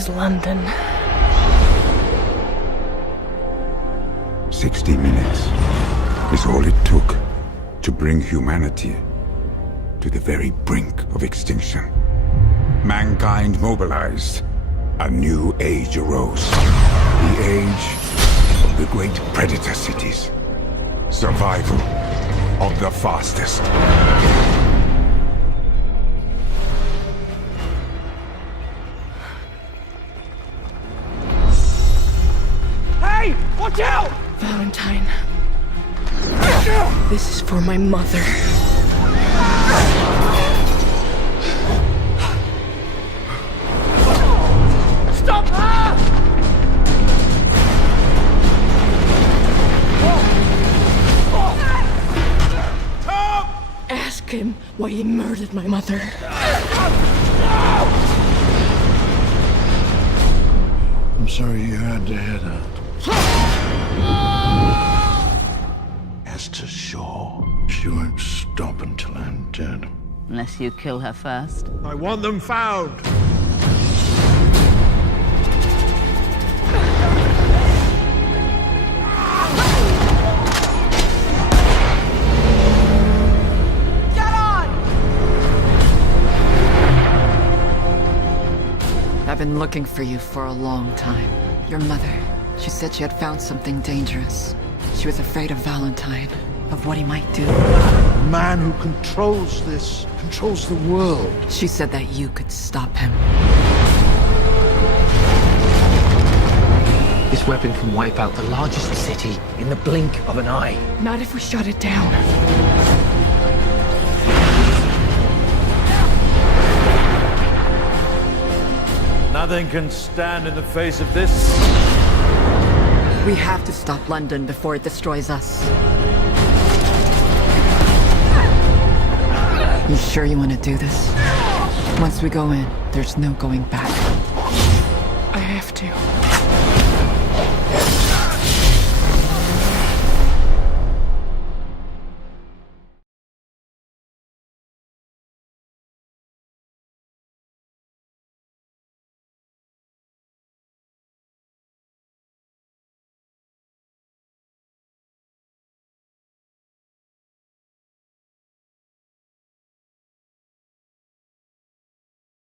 is London. 60 minutes is all it took to bring humanity to the very brink of extinction. Mankind mobilized. A new age arose. The age of the great predator cities. Survival of the fastest. Hey! Watch out! Valentine. This is for my mother. Stop her! Tom! Ask him why he murdered my mother. I'm sorry you had to hear that. As to Shaw, she won't stop until I'm dead. Unless you kill her first. I want them found! Get on! I've been looking for you for a long time. Your mother, she said she had found something dangerous. She was afraid of Valentine, of what he might do. The man who controls this controls the world. She said that you could stop him. This weapon can wipe out the largest city in the blink of an eye. Not if we shut it down. Nothing can stand in the face of this. We have to stop London before it destroys us. You sure you want to do this? Once we go in, there's no going back. I have to.